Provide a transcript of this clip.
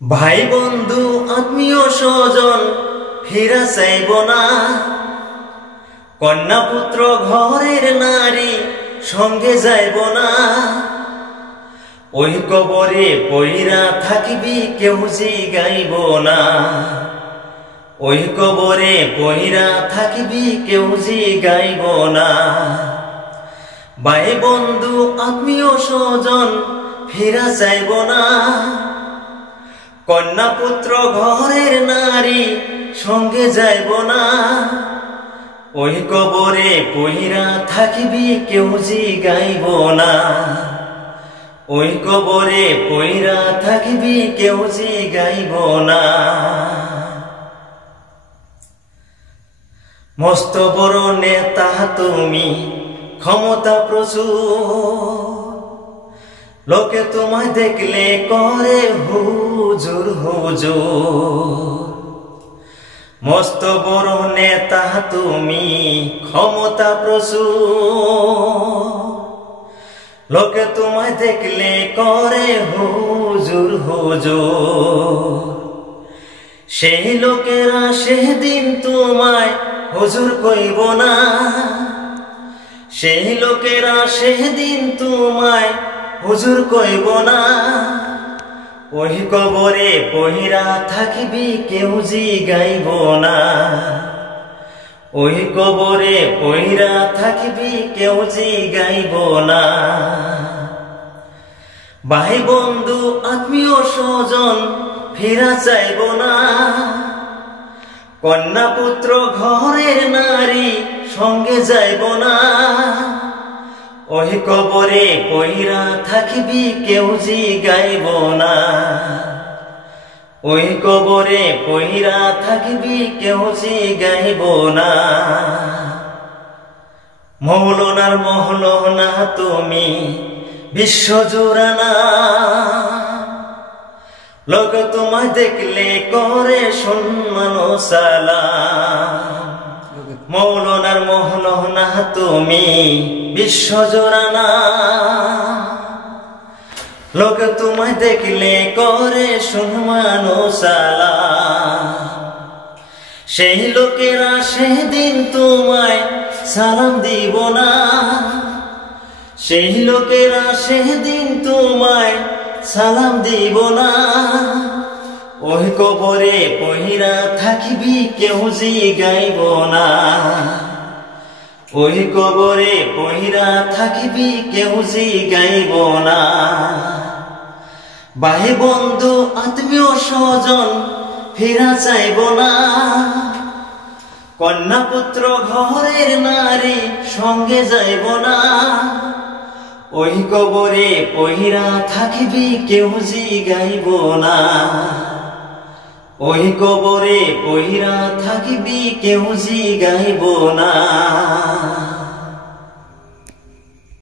ভাই বন্ধু আত্মীয় স্বজন ফিরা চাইব না, কন্যা পুত্র ঘরের নারী সঙ্গে যাইব না। ওই কবরে পইরা থাকিবি কেউ জিগাইব না, ওই কবরে পইরা থাকিবি কেউ জিগাইব না। ভাই বন্ধু আত্মীয় স্বজন ফিরা চাইব না, কন্যা পুত্র ঘরের নারী সঙ্গে যাইব না। ওই কবরে পইরা থাকিবি কেউ জিগাইব না, ওই কবরে পইরা থাকিবি কেউ জিগাইব না। মস্ত বড় নেতা তুমি, ক্ষমতা প্রচুর, লোকে তোমায় দেখলে করে হুজুর হুজুর। মস্ত বড় নেতা তুমি, ক্ষমতা প্রচুর, লোকে তোমায় দেখলে করে হুজুর হুজুর। সেই লোকেরা সেদিন তোমায় হুজুর কইব না, সেই লোকেরা সেদিন তোমায় হুজুর কইব না। ওই কবরে পইরা থাকিবি কেউ জিগাইব না, ওই কবরে পইরা থাকিবি কেউ জিগাইব না। ভাই বন্ধু আত্মীয় স্বজন ফিরা চাইব না, কন্যা পুত্র ঘরের নারী সঙ্গে যাইব না। ওই কবরে পইরা থাকিবি কেউ জিগাইব না, ওই কবরে পইরা থাকিবি কেউ জিগাইব না। মৌলনার মহলনা তুমি বিশ্বজোড়ানা, লোক তোমায় দেখলে করে সম্মান সালাম। মৌলনার মহলনা তুমি বিশ্বজোড়ানা, লোক তোমায় দেখলে করে সম্মান সালাম। সেই লোকেরা সেদিন তোমায় সালাম দিব না, সেই লোকেরা সেদিন তোমায় সালাম দিব না। ওই কবরে পইরা থাকিবি কেউ জিগাইব না, ওই কবরে পইরা থাকিবি কেউ জিগাইব না। ভাই বন্ধু আত্মীয় স্বজন ফিরা চাইব না, কন্যা পুত্র ঘরের নারী সঙ্গে যাইব না। ওই কবরে পইরা থাকিবি কেউ জিগাইব না, ওই কবরে পইরা থাকিবি কেউ জিগাইব না।